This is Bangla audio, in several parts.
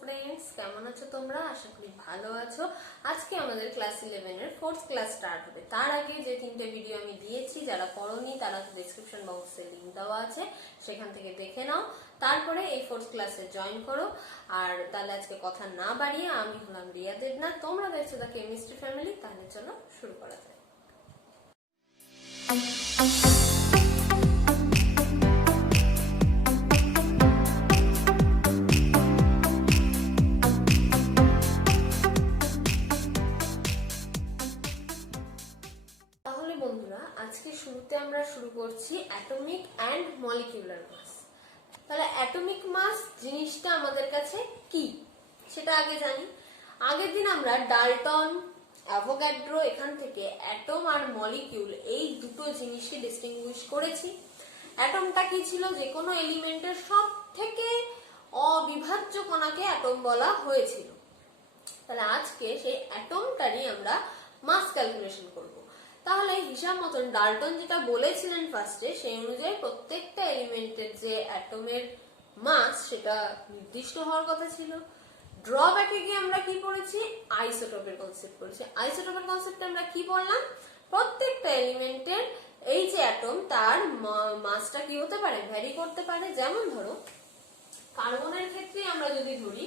फ्रेंड्स কেমন আছো তোমরা আশা করি ভালো আছো আজকে আমাদের ক্লাস 11 এর 4th ক্লাস স্টার্ট হবে তার আগে যে তিনটে ভিডিও আমি দিয়েছি যারা পড়োনি তারা ডেসক্রিপশন বক্সে লিংক দেওয়া আছে সেখান থেকে দেখে নাও তারপরে এই 4th ক্লাসে জয়েন করো আর তাহলে আজকে কথা না বাড়িয়ে আমি হলাম রিয়া দেবনাথ তোমরা দেখছো দা কেমিস্ট্রি ফ্যামিলি তাহলে চলো শুরু করা যাক আজকে শুরুতে আমরা শুরু করছি অ্যাটমিক এন্ড মলিকিউলার মাস তাহলে অ্যাটমিক মাস জিনিসটা আমাদের কাছে কি সেটা আগে জানি আগের দিন আমরা ডাল্টন অ্যাভোগাড্রো এখান থেকে অ্যাটম আর মলিকিউল এই দুটো জিনিসকে ডিস্টিংগুইশ করেছি অ্যাটমটা কি ছিল যে কোনো এলিমেন্টের সব থেকে অবিভাজ্য কণাকে অ্যাটম বলা হয়েছিল তাহলে আজকে সেই অ্যাটমটারই আমরা মাস ক্যালকুলেশন করব তাহলে হিসাব মতন ডাল্টন যেটা বলেছিলেন ফার্স্টে সেই অনুযায়ী প্রত্যেকটা এলিমেন্টের যে অ্যাটমের মাস সেটা নির্দিষ্ট হওয়ার কথা ছিল ড্রব্যাকে গিয়ে আমরা কি পড়েছি আইসোটোপের কনসেপ্ট পড়েছি আইসোটোপের কনসেপ্টে আমরা কি বললাম প্রত্যেকটা এলিমেন্টের এই যে অ্যাটম তার মাসটা কি হতে পারে ভ্যারি করতে পারে যেমন ধরো কার্বনের ক্ষেত্রে আমরা যদি ধরি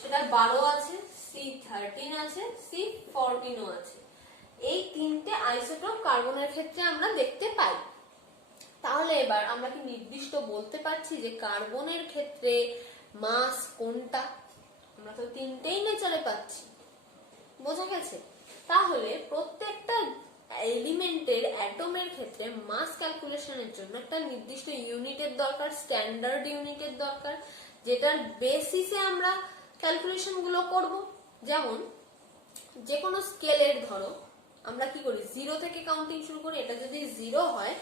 সেটা 12 আছে C13 আছে C14 ও আছে এই তিনটে আইসোটোপ কার্বনের ক্ষেত্রে আমরা দেখতে পাই তাহলে এবার আমরা কি নির্দিষ্ট বলতে পারছি যে কার্বনের ক্ষেত্রে মাস কোনটা আমরা তো তিনটেই নেচারে পাচ্ছি বোঝা গেছে তাহলে প্রত্যেকটা এলিমেন্টের অ্যাটমের ক্ষেত্রে মাস ক্যালকুলেশনের জন্য একটা নির্দিষ্ট ইউনিটের দরকার স্ট্যান্ডার্ড ইউনিটের দরকার যেটার বেসিসে আমরা ক্যালকুলেশন গুলো করব যেমন যে কোনো স্কেলের ধরো আমরা কি করি 0 থেকে কাউন্টিং শুরু করি এটা যদি 0 হয়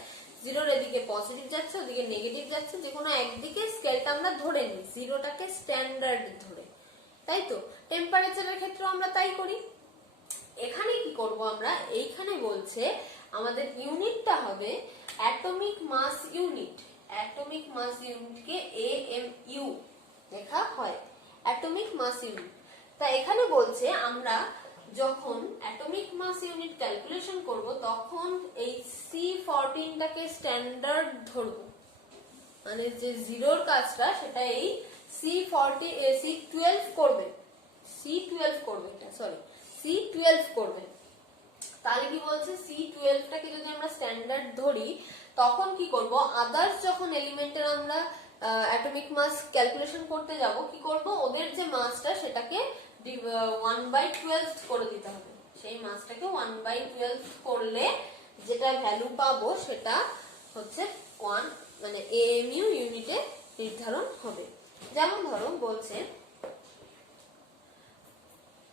0 এর এদিকে পজিটিভ যাচ্ছে ওদিকে নেগেটিভ যাচ্ছে যে কোনো একদিকে স্কেলটা আমরা ধরে নিই 0টাকে স্ট্যান্ডার্ড ধরে তাই তো টেম্পারেচারের ক্ষেত্রেও আমরা তাই করি এখানে কি করব আমরা এইখানে বলছে আমাদের ইউনিটটা হবে atomic mass unit atomic mass ইউনিটকে AMU লেখা হয় অ্যাটমিক মাস ইউনিট তা এখানে বলছে আমরা যখন অ্যাটমিক মাস ইউনিট ক্যালকুলেশন করব তখন এই C14টাকে স্ট্যান্ডার্ড ধরব মানে যে জিরোর কাজটা সেটা এই C12 করবে C12 করবে এটা সরি C12 করবে তাহলে কি বলছে C12টাকে যদি আমরা স্ট্যান্ডার্ড ধরি তখন কি করব আদার্স যখন এলিমেন্টের আমরা অ্যাটমিক মাস ক্যালকুলেশন করতে যাব কি করব ওদের যে মাসটা সেটাকে 1/12 করে দিতে হবে সেই মাসটাকে 1/12 করলে যেটা ভ্যালু পাবো সেটা হচ্ছে 1 মানে AMU ইউনিটে নির্ধারণ হবে যেমন ধরো বলছে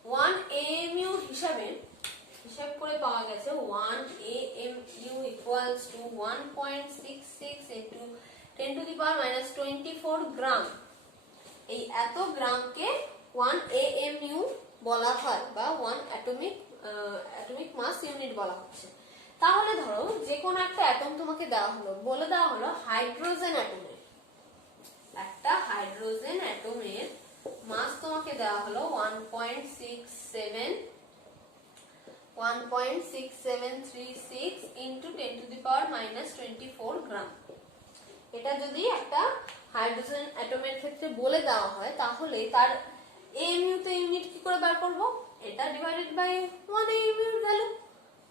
1 AMU হিসাব করে পাওয়া গেছে 1 AMU equals to 1.66 into 10 to the power minus 24 গ্রাম এই এত গ্রামকে 1 AMU বলা হয় বা 1 অ্যাটমিক মাস ইউনিট বলা হচ্ছে তাহলে ধরো যে কোনো একটা অ্যাটম তোমাকে দেওয়া হলো বলে দেওয়া হলো হাইড্রোজেন অ্যাটমের একটা হাইড্রোজেন অ্যাটমের মাস তোমাকে দেওয়া হলো 1.6736 into 10 to the power minus 24 গ্রাম এটা যদি একটা হাইড্রোজেন অ্যাটমের ক্ষেত্রে বলে দেওয়া হয় তাহলে তার AMU তে ইউনিট কি করে বার করব এটা ডিভাইডেড বাই 1 AMU এর ভ্যালু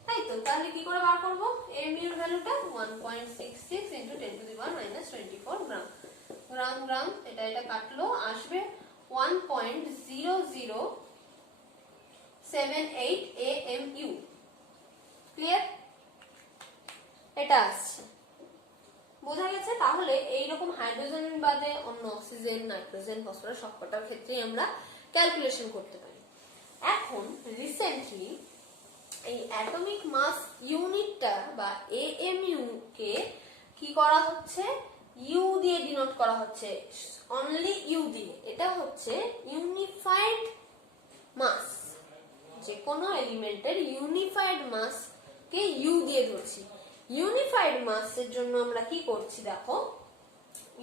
তাই তো তাহলে কি করে বার করব AMU এর ভ্যালুটা 1.66 into 10 to the power minus 24 গ্রাম গ্রাম এটা কাটলো আসবে 1.0078 AMU ক্লিয়ার এটা আসছে বোঝা গেছে তাহলে এইরকম হাইড্রোজেন বাদে অন্য অক্সিজেন নাইট্রোজেন ফসফরাস সবকটার ক্ষেত্রেই আমরা ক্যালকুলেশন করতে পারি এখন রিসেন্টলি এই অ্যাটমিক মাস ইউনিটটা বা AMU কে কি করা হচ্ছে ইউ দিয়ে ডিনোট করা হচ্ছে অনলি ইউ দিয়ে এটা হচ্ছে ইউনিফাইড মাস যে কোনো এলিমেন্টের ইউনিফাইড মাস কে ইউ দিয়ে ধরছি ইউনিফাইড মাসের জন্য আমরা কি করছি দেখো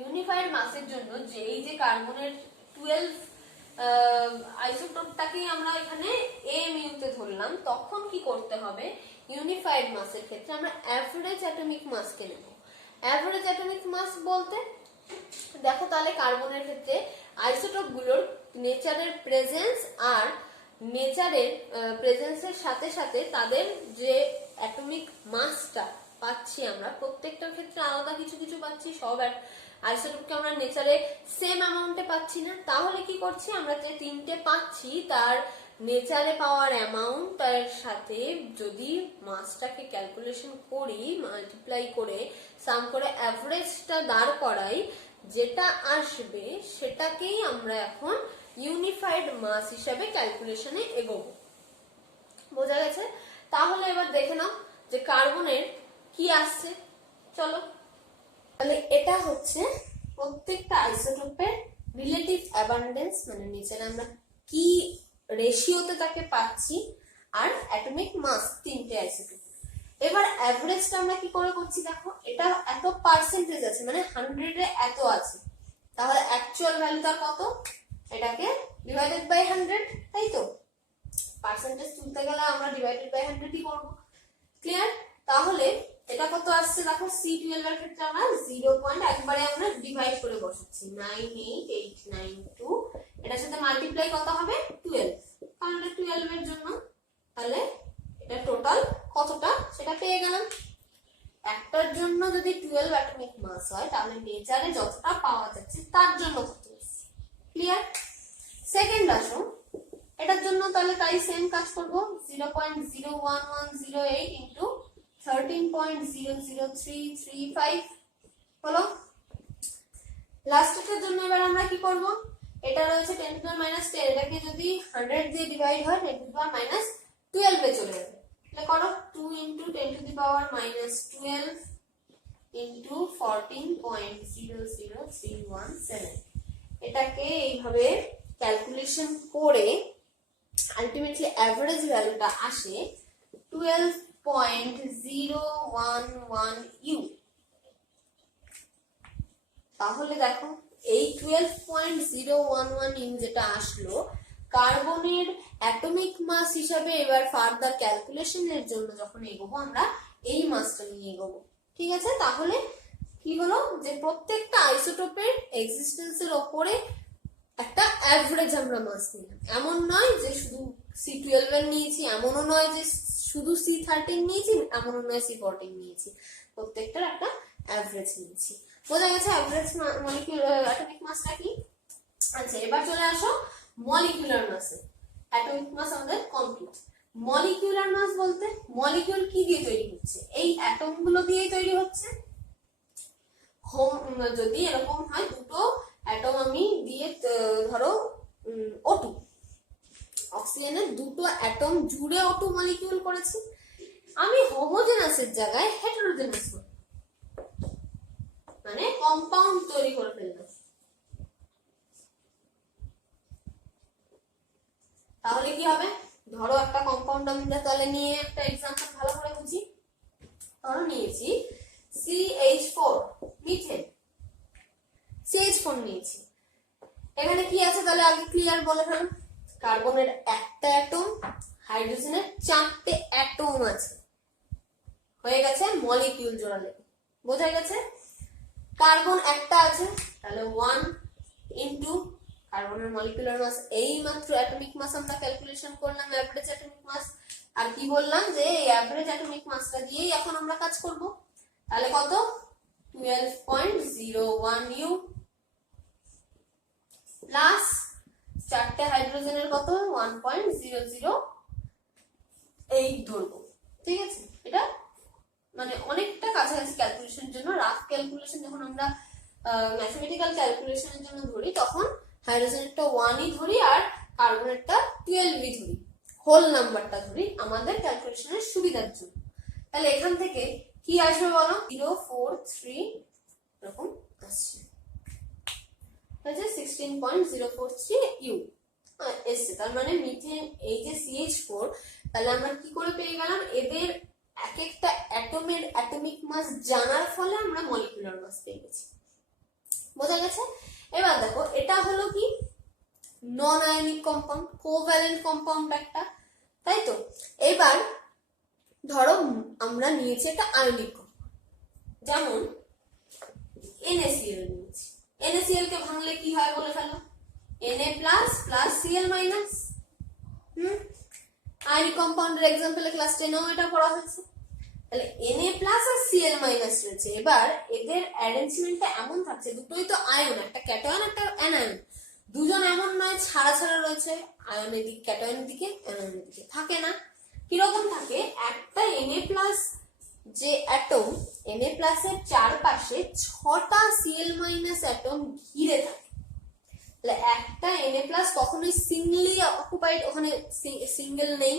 ইউনিফাইড মাসের জন্য যে এই যে কার্বনের 12 আইসোটোপটাকেই আমরা এখানে mu তে ধরলাম, তখন কি করতে হবে, ইউনিফাইড মাসের ক্ষেত্রে আমরা অ্যাভারেজ অ্যাটমিক মাসকে নেব। অ্যাভারেজ অ্যাটমিক মাস বলতে দেখো তাহলে কার্বনের ক্ষেত্রে আইসোটোপগুলোর নেচারের প্রেজেন্স আর নেচারের প্রেজেন্সের সাথে সাথে তাদের যে অ্যাটমিক মাসটা পাচ্ছি আমরা প্রত্যেকটার ক্ষেত্রে আলাদা কিছু কিছু পাচ্ছি, সব আইসোটোপকে আমরা নেচারে সেম অ্যামাউন্টে পাচ্ছি না। তাহলে কি করছি, আমরা যে তিনটে পাচ্ছি তার নেচারে পাওয়ার অ্যামাউন্টের সাথে যদি মাসটাকে ক্যালকুলেশন করি, মাল্টিপ্লাই করে সাম করে অ্যাভারেজটা দাঁড় করাই, যেটা আসবে সেটাকেই আমরা এখন ইউনিফাইড মাস হিসাবে ক্যালকুলেশনে এগোবো। বোঝা গেছে? তাহলে এবার দেখে নাও যে কার্বনের কি আসছে। চলো, তাহলে এটা হচ্ছে প্রত্যেকটা আইসোটোপের রিলেটিভ অ্যাবান্ডেন্স, মানে নিচে আমরা কি রেশিওতে তাকে পাচ্ছি, আর অ্যাটমিক মাস তিনটে আইসোটোপ। এবার অ্যাভারেজটা আমরা কি করে করছি, দেখো এটা এত পার্সেন্টেজ আছে, মানে 100 এ এত আছে, তাহলে অ্যাকচুয়াল ভ্যালুটা কত, এটাকে ডিভাইডেড বাই 100, তাই তো? পার্সেন্টেজ তুলতে গেলে আমরা ডিভাইডেড বাই 100ই করব। ক্লিয়ার? তাহলে এটা কত আসছে দেখো, C12 এর ক্ষেত্রে আমরা 0. একবারে আমরা ডিভাইড করে বসাচ্ছি, 98892, এটার সাথে মাল্টিপ্লাই কত হবে 12, কারণ এটা 12 এর জন্য। তাহলে এটা টোটাল কতটা সেটা পেয়ে গেলাম। একটার জন্য যদি 12 অ্যাটমিক মাস হয়, তাহলে নেচারে যতটা পাওয়া যাচ্ছে তার জন্য কত আছে। ক্লিয়ার? সেকেন্ড আসো, এটার জন্য তাহলে তাই সেম কাজ করব, 0.01108 ইনটু 13.00335 হলো। লাস্টের জন্য এবার আমরা কি করব, এটা রয়েছে 10 to the minus 10, এটাকে যদি 100 দিয়ে ডিভাইড হয় 10 to the power minus 12 এ চলে যাবে। তাহলে করো 2 into 10 to the power minus 12 into 14.00317, এটাকে এইভাবে ক্যালকুলেশন করে আলটিমেটলি অ্যাভারেজ ভ্যালুটা আসে 12.011 U। তাহলে দেখো এই 12.011 U যেটা আসলো, কার্বনের অ্যাটমিক মাস হিসাবে এবার ফার্দার ক্যালকুলেশনের জন্য যখন এগোবো আমরা এই মাসটা নিয়ে এগোবো। ঠিক আছে? তাহলে কি হলো যে প্রত্যেকটা আইসোটোপের এক্সিস্টেন্সের ওপরে একটা অ্যাভারেজ আমরা মাস নিলাম। এমন নয় যে শুধু C12 এর নিয়েছি, এমনও নয় যে শুধু C13 নিয়েছি, এমনও নয় C14 নিয়েছি, প্রত্যেকটার একটা অ্যাভারেজ নিয়েছি। বোঝা গেছে অ্যাভারেজ মলিকিউলার অ্যাটমিক মাসটা কি? আচ্ছা, এবার চলে আসো মলিকিউলার মাসে। অ্যাটমিক মাস আমাদের কমপ্লিট। মলিকিউলার মাস বলতে মলিকিউল কি দিয়ে তৈরি হচ্ছে, এই অ্যাটম গুলো দিয়েই তৈরি হচ্ছে। যদি এরকম হয় দুটো অ্যাটম আমি দিয়ে ধরো O2, অক্সিজেনের দুটো অ্যাটম জুড়ে O2 মলিকিউল করেছি, আমি হোমোজেনাসের জায়গায় হেটেরোজেনাস করব, মানে কম্পাউন্ড তৈরি করে ফেললাম। তাহলে কি হবে, ধরো একটা কম্পাউন্ড আমরা তাহলে নিয়ে একটা एग्जांपल ভালো করে বুঝি। ধরো নিয়েছি CH4 মিথেন, CH4 নিয়েছি। এখানে কি আছে তাহলে আগে ক্লিয়ার বলে ফেলো, কার্বনের একটা অ্যাটম, হাইড্রোজেনের চারটে অ্যাটম আছে, হয়ে গেছে মলিকিউল জোড়ালে। বোঝা গেছে? কার্বন একটা আছে, তাহলে 1 ইনটু কার্বনের মলিকুলার মাস, এই মাত্র অ্যাটমিক মাস আমরা ক্যালকুলেশন করলাম, অ্যাভারেজ অ্যাটমিক মাস। আর কি বললাম যে এই অ্যাভারেজ অ্যাটমিক মাসটা দিয়েই এখন আমরা কাজ করব। তাহলে কত, 12.01 U প্লাস চারটে হাইড্রোজেনের কত 1.008 ধরবো। ঠিক আছে? এটা মানে অনেকটা কাছাকাছি ক্যালকুলেশনের জন্য। রাফ ক্যালকুলেশন যখন আমরা ম্যাথমেটিক্যাল ক্যালকুলেশনের জন্য ধরি, তখন হাইড্রোজেনেরটা 1ই ধরি আর কার্বনেরটা 12ই ধরি, হোল নাম্বারটা ধরি আমাদের ক্যালকুলেশনের সুবিধার জন্য। তাহলে এখান থেকে কি আসবে বলো, 043 এরকম আসছে, 16.043 U এসছে। তার মানে মিথেন এই যে CH4, তাহলে আমরা কি করে পেয়ে গেলাম, এদের এক একটা অ্যাটমের অ্যাটমিক মাস জানার ফলে আমরা মলিকিউলার মাস পেয়ে গেছি। বোঝা গেছে? এবার দেখো এটা হলো কি non ionic compound, covalent compound একটা, তাই তো। এবার ধরো আমরা নিয়েছি একটা আয়নিক কম্পাউন্ড, যেমন NaCl নিয়েছি। NaCl কে ভাঙলে কি হয় বলে ফেলো, Na plus plus Cl minus. Ionic কম্পাউন্ডের এক্সাম্পলে ক্লাস 10 এটা পড়া হয়েছে। তাহলে Na প্লাস আর Cl মাইনাস রয়েছে। এবার এদের অ্যারেঞ্জমেন্টটা এমন থাকছে, দুটোই তো আয়ন, একটা ক্যাটায়ন একটা অ্যানায়ন, দুজন এমন নয় ছাড়া ছাড়া রয়েছে, আয়নের দিকে ক্যাটায়নের দিকে অ্যানায়নের দিকে থাকে না। কিরকম থাকে, একটা Na প্লাস যে অ্যাটম, Na প্লাস এর চারপাশে 6টা Cl মাইনাস অ্যাটম ঘিরে থাকে। তাহলে একটা Na প্লাস কখনোই সিঙ্গলি অকুপাইড, ওখানে সিঙ্গেল নেই,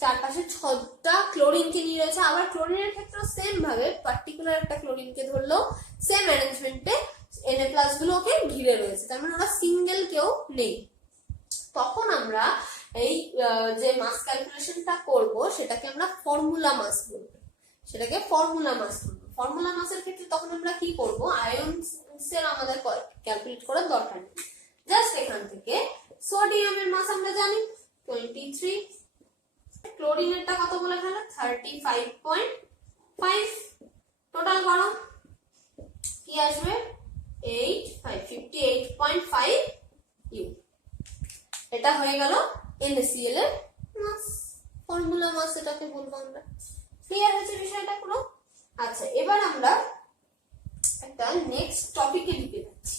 চারপাশে 6টা ক্লোরিনকে নিয়ে রয়েছে। আবার ক্লোরিনের ক্ষেত্রে সেম ভাবে পার্টিকুলার একটা ক্লোরিনকে ধরলো সেম অ্যারেঞ্জমেন্টে Na প্লাস গুলোকে ঘিরে রয়েছে, তার মানে ওরা সিঙ্গেল কেউ নেই। তখন আমরা এই যে মাস ক্যালকুলেশনটা করব সেটাকে আমরা ফর্মুলা মাস বলবো, সেটাকে ফর্মুলা মাস বলবো। ফর্মুলা মাসের ক্ষেত্রে তখন আমরা কি করব, আয়নসের আমাদের ক্যালকুলেট করার দরকার নেই, জাস্ট এখান থেকে সোডিয়ামের মাস আমরা জানি 23, ক্লোরিনেরটা কত বলে ফেলো 35.5, টোটাল করো কি আসবে 58.5 ইউ। এটা হয়ে গেল NaCl এর মাস, ফর্মুলা মাস এটাকে বলবো আমরা। ক্লিয়ার হয়েছে বিষয়টা পুরো? আচ্ছা, এবার আমরা একটা নেক্সট টপিকে ঢুকে যাচ্ছি।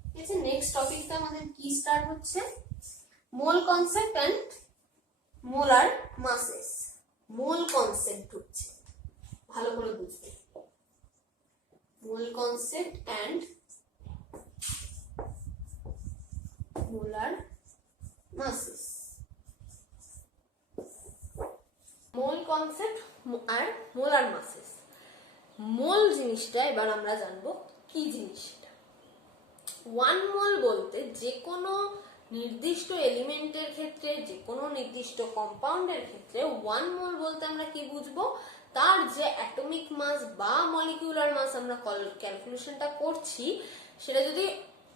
ঠিক আছে, নেক্সট টপিকটা আমাদের কি স্টার্ট হচ্ছে, mole concept and molar masses. Mole concept হচ্ছে, ভালো করে বুঝবে, mole concept and molar masses. Mole concept আর মোলার মাসেস। মোল জিনিসটা এবার আমরা জানবো কি জিনিসটা। 1 মোল বলতে যে কোনো নির্দিষ্ট এলিমেন্টের ক্ষেত্রে, যে কোনো নির্দিষ্ট কম্পাউন্ডের ক্ষেত্রে 1 মোল বলতে আমরা কি বুঝবো, তার যে অ্যাটমিক মাস বা মলিকিউলার মাস আমরা ক্যালকুলেশনটা করছি সেটা যদি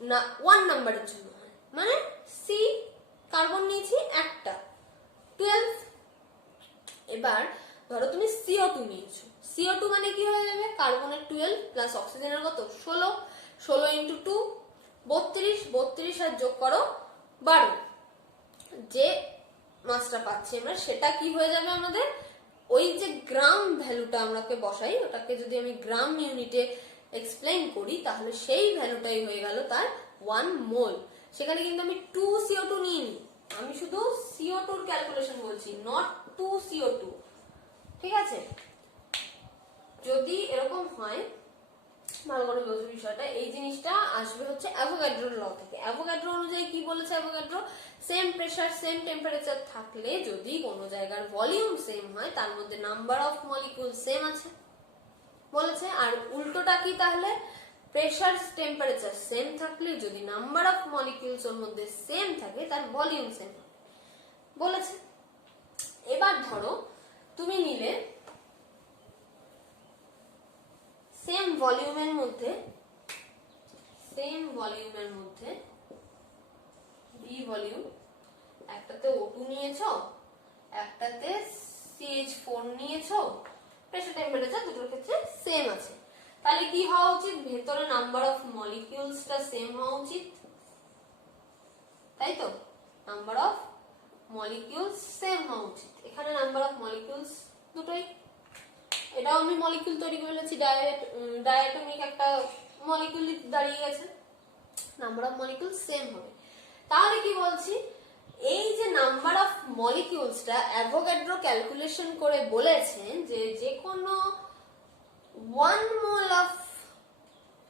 না 1 নাম্বারের জন্য হয়, মানে সি কার্বন নিয়েছি একটা 12। এবার ধরো তুমি CO2 নিয়েছো, CO2 মানে কি হয়ে যাবে, কার্বনের 12 প্লাস অক্সিজেনের কত 16, 16 ইন্টু 2 32, 32 আর যোগ করো 12, যে মাসটা পাচ্ছি আমরা সেটা কি হয়ে যাবে আমাদের, ওই যে গ্রাম ভ্যালুটা আমরাকে বসাই, ওটাকে যদি আমি গ্রাম ইউনিটে এক্সপ্লেইন করি তাহলে সেই ভ্যালুটাই হয়ে গেল তার 1 মোল। সেখানে কিন্তু আমি 2 CO2 নিইনি, আমি শুধু CO2 এর ক্যালকুলেশন বলছি, নট 2 CO2। ঠিক আছে, যদি এরকম হয় ভালো করে বুঝবে বিষয়টা। এই জিনিসটা আসবে হচ্ছে অ্যাভোগাড্রোর ল থেকে। অ্যাভোগাড্রো অনুযায়ী কি বলেছে Avogadro, same pressure same temperature থাকলে যদি কোনো জায়গার ভলিউম সেম হয় তার মধ্যে নাম্বার অফ মলিকিউল সেম আছে বলেছে। আর উল্টোটা কি তাহলে, প্রেসার টেম্পারেচার সেম থাকলে যদি নাম্বার অফ মলিকিউলস ওর মধ্যে সেম থাকে তার ভলিউম সেম বলেছে। এবার ধরো তুমি নিলে সেম ভলিউমের মধ্যে বি ভলিউম, একটাতে O2 নিয়েছো, একটাতে CH4 নিয়েছো, প্রেসার টেম্পারেচার দুটোর ক্ষেত্রে সেম আছে, তাহলে কি হওয়া উচিত, ভেতরে নাম্বার অফ মলিকিউলসটা সেম হওয়া উচিত, তাই তো, নাম্বার অফ মলিকিউলস সেম হওয়া উচিত। এখানে নাম্বার অফ মলিকিউলস দুটোই, এটাও আমি মলিকিউল তৈরি করে ফেলেছি, ডায়াটমিক একটা মলিকিউল দাঁড়িয়ে গেছে, নাম্বার অফ মলিকিউল সেম হবে। তাহলে কি বলছি, এই যে নাম্বার অফ মলিকিউলসটা অ্যাভোগাড্রো ক্যালকুলেশন করে বলেছেন যে যে কোনো 1 মোল অফ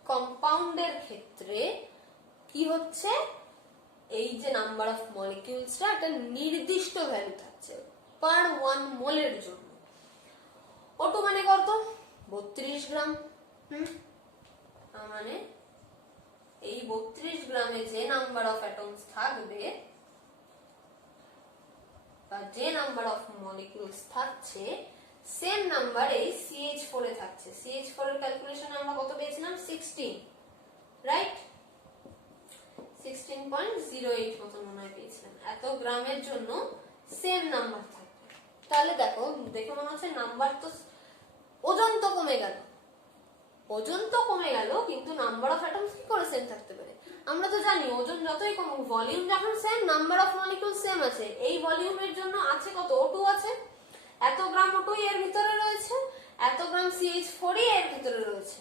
কম্পাউন্ডের ক্ষেত্রে কি হচ্ছে, এই যে নাম্বার অফ মলিকিউলসটা একটা নির্দিষ্ট ভ্যালু থাকছে পার 1 মোলের জন্য। O2 মানে কত 32 গ্রাম, মানে এই 32 গ্রামে যে নাম্বার অফ অ্যাটমস থাকবে বা যে নাম্বার অফ মলিকিউলস থাকছে সেম নাম্বার এই CH4 এ থাকছে। CH4 এর ক্যালকুলেশনে আমরা কত পেয়েছিলাম 16, রাইট। 16.08 মতন মনে হয় পেয়েছিলাম। এত গ্রামের জন্য সেম নাম্বার থাকবে। তাহলে দেখো, দেখে মনে হচ্ছে নাম্বার তো, ওজন তো কমে গেল, ওজন তো কমে গেল, কিন্তু নাম্বার অফ অ্যাটমস কি করে সেম থাকতে পারে? আমরা তো জানি ওজন যতই কমুক, ভলিউম যখন same, number of molecule same আছে। এই ভলিউমের জন্য আছে কত? O2 আছে, এত গ্রাম O2 এর ভিতরে রয়েছে, এত গ্রাম CH4 এর ভিতরে রয়েছে,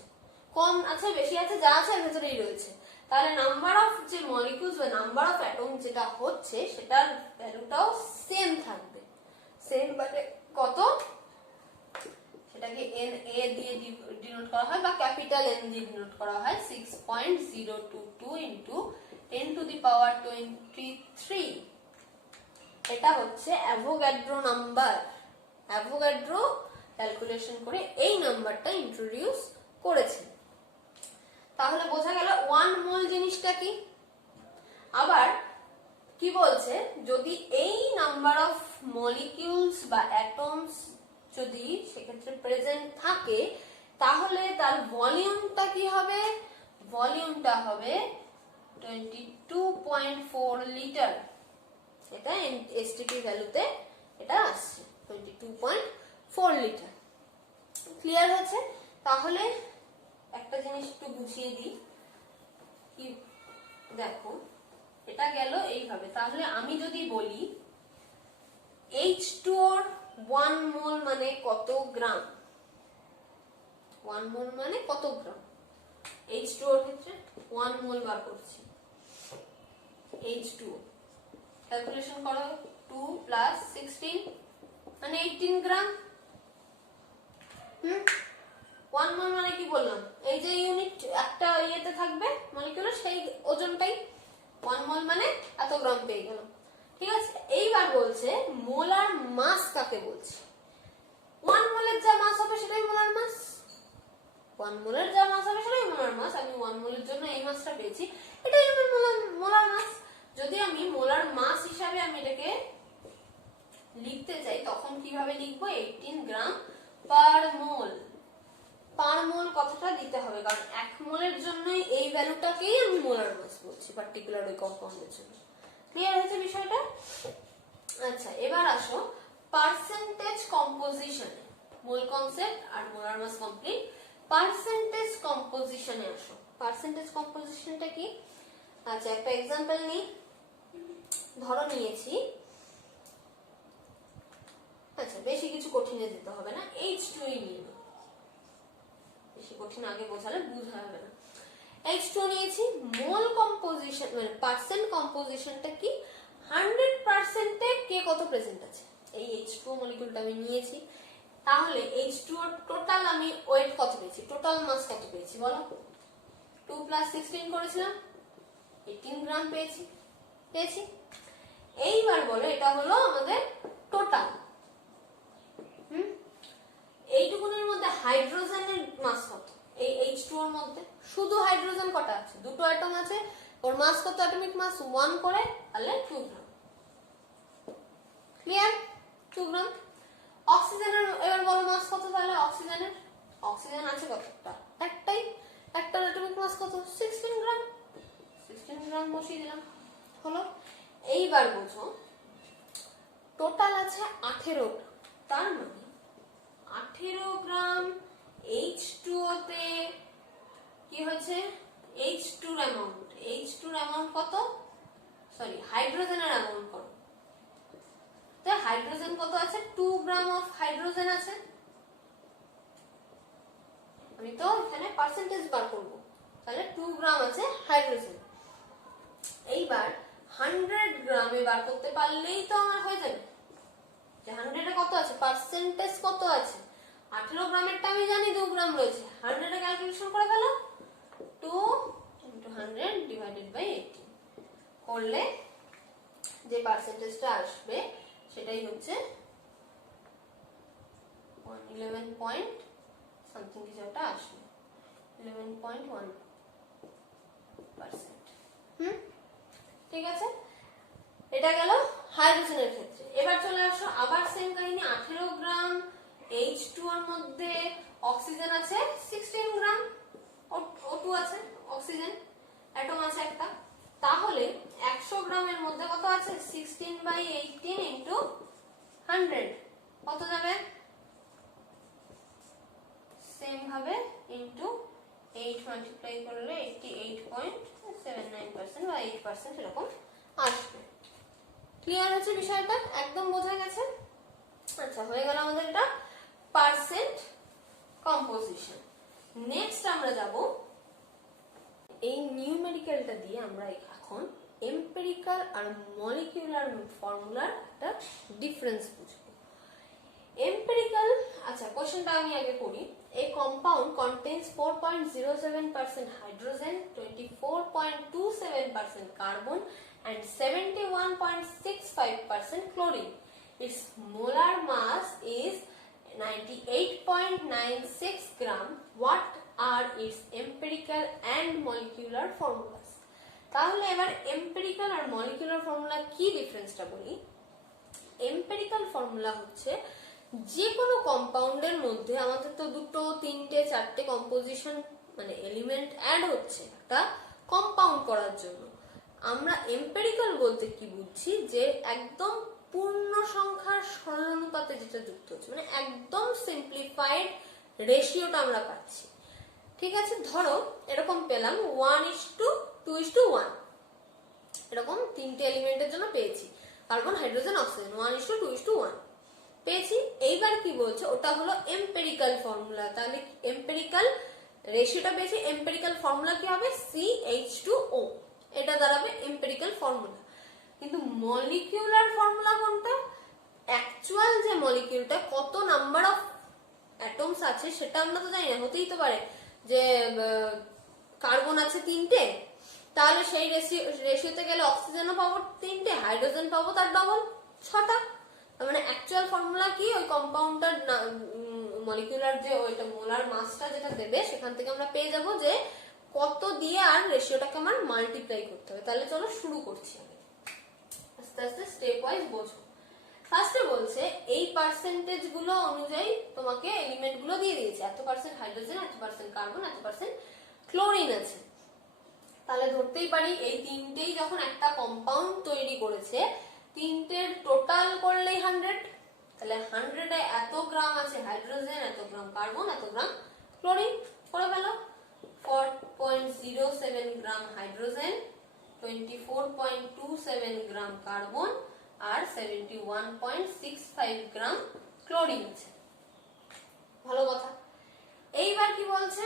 কম আছে বেশি আছে যা আছে এর ভিতরেই রয়েছে। তাহলে নাম্বার অফ যে মলিকিউলস বা নাম্বার অফ অ্যাটম যেটা হচ্ছে সেটার ভ্যালুটাও সেম থাকবে। সেম মানে কত? সেটাকে NA দিয়ে ডিনোট করা হয় বা ক্যাপিটাল N দিয়ে ডিনোট করা হয়। 6.022 ইনটু 10 টু দি পাওয়ার 23। এটা হচ্ছে অ্যাভোগাড্রো নাম্বার। অ্যাভোগাড্রো ক্যালকুলেশন করে এই নাম্বারটা ইন্ট্রোডিউস করেছে। তাহলে বোঝা গেল 1 মোল জিনিসটা কি। আবার কি বলছে, যদি এই নাম্বার অফ মলিকিউলস বা অ্যাটমস যদি সেক্ষেত্রে প্রেজেন্ট থাকে, তাহলে তার ভলিউমটা কি হবে? ভলিউমটা হবে 22.4 লিটার। এটা এসটিপি ভ্যালুতে এটা আসছে 22.4 লিটার। ক্লিয়ার হয়েছে? তাহলে একটা জিনিস একটু বুঝিয়ে দিই। কি দেখো, এটা গেল এইভাবে। তাহলে আমি যদি বলি H2O 1 মোল মানে কত গ্রাম, 1 মোল মানে কত গ্রাম, H2O এর ক্ষেত্রে 1 মোল বার করছি। H2O ক্যালকুলেশন করো, 2 প্লাস 16 মানে 18 গ্রাম। 1 মোল মানে কি বললাম? এই যে ইউনিট একটা ইয়েতে থাকবে মলিকিউলের, সেই ওজনটাই 1 মোল মানে এত গ্রাম পেয়ে গেলাম। ঠিক আছে, এইবার বলছে মোলার মাস কাকে বলছে? 1 মোলের যা মাস হবে সেটাই মোলার মাস। 1 মোলের যা মাস হবে সেটাই মোলার মাস। আমি 1 মোলের জন্য এই মাসটা পেয়েছি, এটাই আমার মোলার মাস। যদি আমি মোলার মাস হিসাবে আমি এটাকে লিখতে চাই, তখন কিভাবে লিখবো? 18 গ্রাম পার মোল। পার মোল কথাটা দিতে হবে, কারণ 1 মোলের জন্যই এই ভ্যালুটাকেই আমি মোলার মাস বলছি পার্টিকুলার ওই কম্পাউন্ডের জন্য। ক্লিয়ার হয়েছে বিষয়টা? আচ্ছা, এবার আসো পার্সেন্টেজ কম্পোজিশনে। মোল কনসেপ্ট আর মোলার মাস কমপ্লিট। পার্সেন্টেজ কম্পোজিশনে আসো। পার্সেন্টেজ কম্পোজিশনটা কি? আচ্ছা, একটা এক্সাম্পল নিই। ধরো নিয়েছি, আচ্ছা বেশি কিছু কঠিনে দিতে হবে না, H2 নিয়ে নাও। বেশি কঠিন আগে বোঝালে বুঝা হবে না। H2 নিয়েছি, মোল কম্পোজিশন মানে পার্সেন্ট কম্পোজিশনটা কি? 100% এ কে কত প্রেজেন্ট আছে, এই H2 মলিকিউলটা আমি নিয়েছি। তাহলে H2 এর টোটাল আমি ওয়েট কত পেয়েছি, টোটাল মাস কত পেয়েছি বলো? 2 প্লাস 16 করেছিলাম, 18 গ্রাম পেয়েছি। এইবার বলো, এটা হলো আমাদের টোটাল। এইটুকুনের মধ্যে হাইড্রোজেনের মাস কত? এই H2 এর মধ্যে শুধু হাইড্রোজেন কটা আছে? দুটো অ্যাটম আছে, ওর মাস কত? অ্যাটমিক মাস 1 করে, তাহলে 2 গ্রাম। ক্লিয়ার? 2 গ্রাম। অক্সিজেনের এবার বলো মাস কত? তাহলে অক্সিজেন আছে কতটা? একটাই, একটার অ্যাটমিক মাস কত? 16 গ্রাম। 16 গ্রাম বসিয়ে দিলাম, হলো। এইবার বুঝো, টোটাল আছে 18, তার মানে 18 গ্রাম H2O তে কি হয়েছে? H2 এর অ্যামাউন্ট কত? সরি, হাইড্রোজেনের অ্যামাউন্ট কত? তো হাইড্রোজেন কত আছে? 2 গ্রাম অফ হাইড্রোজেন আছে। আমি তো এখানে পার্সেন্টেজ বার করব, তাহলে 2 গ্রাম আছে হাইড্রোজেন। এইবার 100 গ্রামে বার করতে পারলেই তো আমার হয়ে যাবে যে 100 এ কত আছে, পার্সেন্টেজ কত আছে। 18 গ্রামেরটা আমি জানি 2 গ্রাম রয়েছে, 100 এ ক্যালকুলেশন করে ফেলো, 2 × 100 ডিভাইডেড বাই 18 করলে যে পার্সেন্টেজটা আসবে সেটাই হচ্ছে 11 পয়েন্ট সামথিং কিছু একটা আসবে, 11.1%। ঠিক আছে, এটা গেল হাইড্রোজেনের ক্ষেত্রে। এবার চলে আসো আবার সেম কাহিনী। 18 গ্রাম H2 এর মধ্যে অক্সিজেন আছে 16 গ্রাম, O2 আছে, অক্সিজেন অ্যাটম আছে একটা, তাহলে 100 গ্রামের মধ্যে কত আছে 16/18 ইন্টু 100 কত যাবে সেম ভাবে ইন্টু 8 মাল্টিপ্লাই করলে 88.79% বা 8% এরকম আসবে। ক্লিয়ার হচ্ছে বিষয়টা? একদম বোঝা গেছে? আচ্ছা, হয়ে গেল আমাদের এটা পার্সেন্ট কম্পোজিশন। নেক্সট আমরা যাব এই নিউমেরিক্যালটা দিয়ে আমরা এখন এম্পিরিক্যাল আর মলিকিউলার ফর্মুলার একটা ডিফারেন্স বুঝবো। এম্পিরিক্যাল, আচ্ছা কোশ্চেনটা আমি আগে করি। A compound contains 4.07% hydrogen, 24.27% carbon and 71.65% chlorine. Its molar mass is 98.96 gram. What are its empirical and molecular formulas? তাহলে এবার এম্পিরিক্যাল আর মলিকিউলার ফর্মুলা কি ডিফারেন্সটা বলি। এম্পিরিক্যাল ফর্মুলা হচ্ছে যে কোনো কম্পাউন্ডের মধ্যে আমাদের তো দুটো, তিনটে, চারটে কম্পোজিশন মানে এলিমেন্ট অ্যাড হচ্ছে একটা কম্পাউন্ড করার জন্য। আমরা এম্পিরিক্যাল বলতে কি বুঝছি, যে একদম পূর্ণ সংখ্যার সরলানুপাতে যেটা যুক্ত হচ্ছে, মানে একদম সিম্পলিফাইড রেশিওটা আমরা পাচ্ছি। ঠিক আছে, ধরো এরকম পেলাম 1:2:1, এরকম তিনটে এলিমেন্টের জন্য পেয়েছি কার্বন, হাইড্রোজেন, অক্সিজেন 1:2:1 পেয়েছি। এইবার কি বলছে, ওটা হলো এম্পিরিক্যাল ফর্মুলা। তাহলে এম্পিরিক্যাল রেশিওটা পেয়েছি, এম্পিরিক্যাল ফর্মুলা কি হবে CH2O, এটা দাঁড়াবে এম্পিরিক্যাল ফর্মুলা। কিন্তু মলিকিউলার ফর্মুলা কোনটা, অ্যাকচুয়াল যে মলিকিউলটা কত নাম্বার অফ অ্যাটমস আছে সেটা আমরা তো জানি না। হতেই তো পারে যে কার্বন আছে 3টে, তাহলে সেই রেশিওতে গেলে অক্সিজেনও পাবো 3টে, হাইড্রোজেন পাবো তার ডবল 6টা। মানে অ্যাকচুয়াল ফর্মুলা কি, ওই কম্পাউন্ডটার মলিকিউলার যে ওইটা মোলার মাসটা যেটা দেবে সেখান থেকে আমরা পেয়ে যাব যে কত দিয়ে আর রেশিওটাকে আমার মাল্টিপ্লাই করতে হবে। তাহলে চলো শুরু করছি, আমি আস্তে আস্তে স্টেপ ওয়াইজ বোঝো। ফার্স্টে বলছে এই পার্সেন্টেজ গুলো অনুযায়ী তোমাকে এলিমেন্ট গুলো দিয়ে দিয়েছে, এত পার্সেন্ট হাইড্রোজেন, এত পার্সেন্ট কার্বন, এত পার্সেন্ট ক্লোরিন আছে। তাহলে ধরতেই পারি এই তিনটেই যখন একটা কম্পাউন্ড তৈরি করেছে, তিনটের টোটাল করলেই 100, তাহলে 100-এ এত গ্রাম আছে হাইড্রোজেন, এত গ্রাম কার্বন, এত গ্রাম ক্লোরিন। করে ফেলো 4.07 গ্রাম হাইড্রোজেন, 24.27 গ্রাম কার্বন আর 71.65 গ্রাম ক্লোরিন আছে। ভালো কথা। এইবার কি বলছে,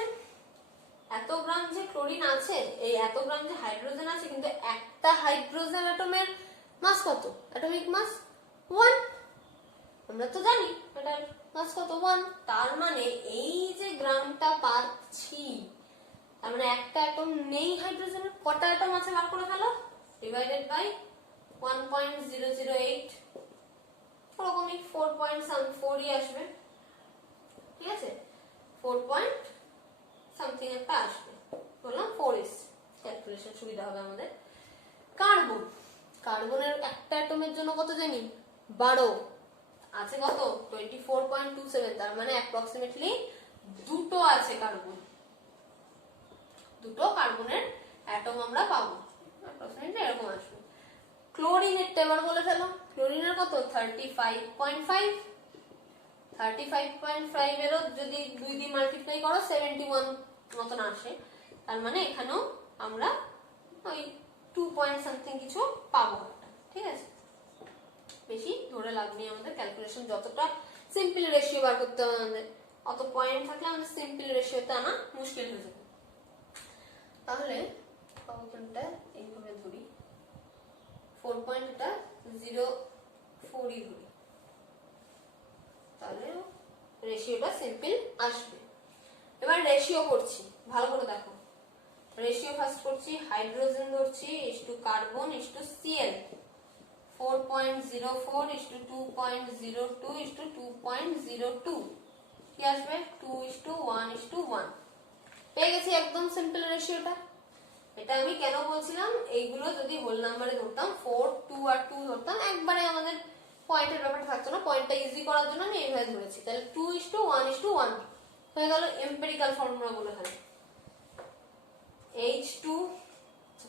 এত গ্রাম যে ক্লোরিন আছে, এই এত গ্রাম যে হাইড্রোজেন আছে, কিন্তু একটা হাইড্রোজেন অ্যাটমের মাস কত, অ্যাটমিক মাস 1, আমরা তো জানি এটার মাস কত 1। তার মানে এই যে গ্রামটা পাচ্ছি, তার মানে একটা অ্যাটম নেই হাইড্রোজেনের, কটা অ্যাটম আছে বার করে ফেলো, ডিভাইডেড বাই 1.008, ওরকমই 4.4ই আসবে। ঠিক আছে, 4. একটা আসবে, বললাম 4 is ক্যালকুলেশন সুবিধা হবে আমাদের। কার্বন, কার্বনের একটা অ্যাটমের জন্য কত জানি 12 আছে, কত 24.27, তার মানে অ্যাপ্রক্সিমেটলি দুটো আছে কার্বন, দুটো কার্বনের অ্যাটম আমরা পাবো, অ্যাপ্রক্সিমেটলি এরকম আসবে। ক্লোরিনের এবার বলে ফেলো, ক্লোরিনের কত 35.5, 35.5 এরও যদি 2 দিয়ে মাল্টিপ্লাই করো 71 মতন আসে। তার মানে এখানেও আমরা ওই 2 পয়েন্ট সামথিং কিছু পাবো একটা। ঠিক আছে, বেশি ধরে লাভ নেই আমাদের, ক্যালকুলেশন যতটা সিম্পল রেশিও বার করতে হবে আমাদের, অত পয়েন্ট থাকলে আমাদের সিম্পল রেশিওতে আনা মুশকিল হয়ে যাবে। তাহলে কোনটা এইভাবে ধরি, 4.04ই ধরি, তাহলে রেশিওটা সিম্পল আসবে। এবার রেশিও করছি, ভালো করে দেখো। রেশিও ফার্স্ট করছি, হাইড্রোজেন ধরছি ইসটু কার্বন ইসটু Cl, 4.04 ইসটু 2.02 ইসটু 2.02, কি আসবে 2:1:1। পেয়ে গেছি একদম সিম্পল রেশিওটা। এটা আমি কেন বলছিলাম, এইগুলো যদি হোল নাম্বারে ধরতাম 4, 2 আর 2 ধরতাম, একবারে আমাদের পয়েন্টের ব্যাপার থাকতো না, পয়েন্টটা ইজি করার জন্য আমি এইভাবে ধরেছি। তাহলে 2:1:1 হয়ে গেল এম্পিরিক্যাল ফর্মুলা বলে। এখানে H2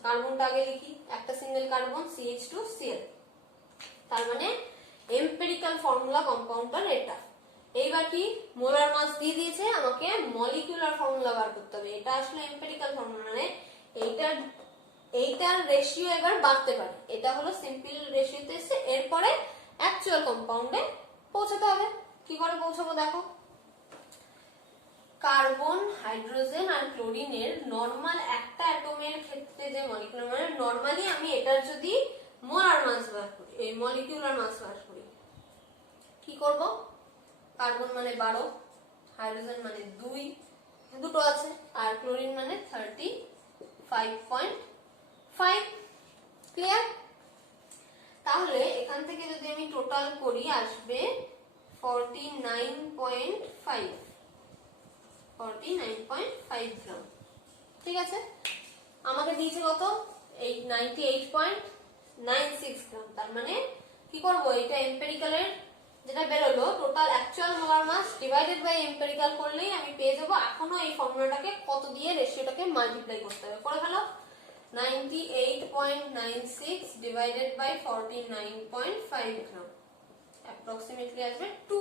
কার্বনটা আগে লিখি, একটা সিঙ্গেল কার্বন CH2Cl, তার মানে এম্পিরিক্যাল ফর্মুলা কম্পাউন্ডটার এটা। এইবার কি মোলার মাস দিয়ে দিয়েছে, আমাকে মলিকিউলার ফর্মুলা বার করতে হবে। এটা আসলে এম্পিরিক্যাল ফর্মুলা, মানে এইটার রেশিও এবার বাড়তে পারে। এটা হলো সিম্পল রেশিওতে এসে এরপরে অ্যাকচুয়াল কম্পাউন্ডে পৌঁছাতে হবে। কি করে পৌঁছাবো দেখো, কার্বন, হাইড্রোজেন আর ক্লোরিনের নরমাল একটা অ্যাটমের ক্ষেত্রে যে মলিকিউলার, মানে নরমালি আমি এটার যদি মোলার মাস বার করি, এই মলিকিউলার মাস বার করি, কি করব, কার্বন মানে 12, হাইড্রোজেন মানে 2, দুটো আছে, আর ক্লোরিন মানে 35.5। ক্লিয়ার? তাহলে এখান থেকে যদি আমি টোটাল করি আসবে 49.5 গ্রাম। ঠিক আছে, আমাকে দিয়েছে কত, 98.96 গ্রাম। তার মানে কি করব, এটা এম্পিরিক্যালের যেটা বেরোলো total actual molar mass divided by empirical করলেই আমি পেয়ে যাবো। এখনো এই ফর্মুলাটাকে কত দিয়ে রেশিওটাকে মাল্টিপ্লাই করতে হবে, করে ফেলো। 98.96 ডিভাইডেড বাই 49.5 গ্রাম, অ্যাপ্রক্সিমেটলি আসবে 2।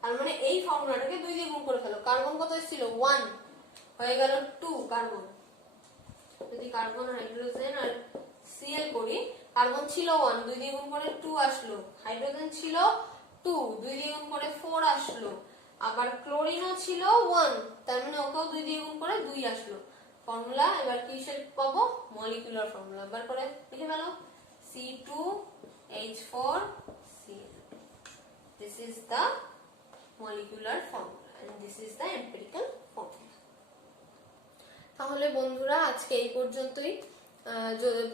তার মানে এই ফর্মুলাটাকে 2 দিয়ে গুণ করে ফেলো। কার্বন কত ছিল 1, হয়ে গেল 2 কার্বন। যদি কার্বন, হাইড্রোজেন আর Cl করি, কার্বন ছিল 1, 2 দিয়ে গুণ করে 2 আসলো। হাইড্রোজেন ছিল 2, 2 দিয়ে গুণ করে 4 আসলো। আবার ক্লোরিনও ছিল 1, তার মানে ওকেও 2 দিয়ে গুণ করে 2 আসলো। ফর্মুলা এবার কিসের পাবো, মলিকিউলার ফর্মুলা। বার করে লিখে ফেলো, C2H4Cl. This is the molecular formula and this is the empirical formula. তাহলে বন্ধুরা আজকে এই পর্যন্তই।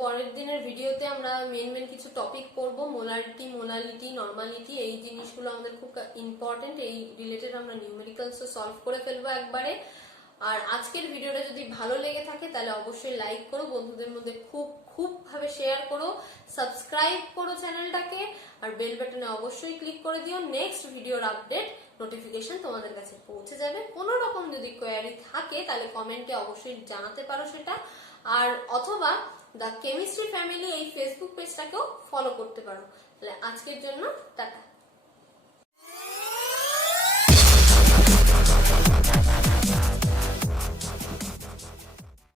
পরের দিনের ভিডিওতে আমরা মেন কিছু টপিক পড়ব, মোলারিটি, মোলালিটি, নরমালিটি, এই জিনিসগুলো আমাদের খুব ইম্পর্টেন্ট। এই রিলেটেড আমরা নিউমেরিক্যালসও সলভ করে ফেলবো একবারে। আর আজকের ভিডিওটা যদি ভালো লেগে থাকে তাহলে অবশ্যই লাইক করো, বন্ধুদের মধ্যে খুব ভাবে শেয়ার করো, সাবস্ক্রাইব করো চ্যানেলটাকে, আর বেল বাটনে অবশ্যই ক্লিক করে দিও। নেক্সট ভিডিওর আপডেট নোটিফিকেশন তোমাদের কাছে পৌঁছে যাবে। কোনো রকম যদি কোয়ারি থাকে তাহলে কমেন্টে অবশ্যই জানাতে পারো সেটা, আর অথবা দ্য কেমিস্ট্রি ফ্যামিলি এই ফেসবুক পেজটাকেও ফলো করতে পারো। তাহলে আজকের জন্য টাটা।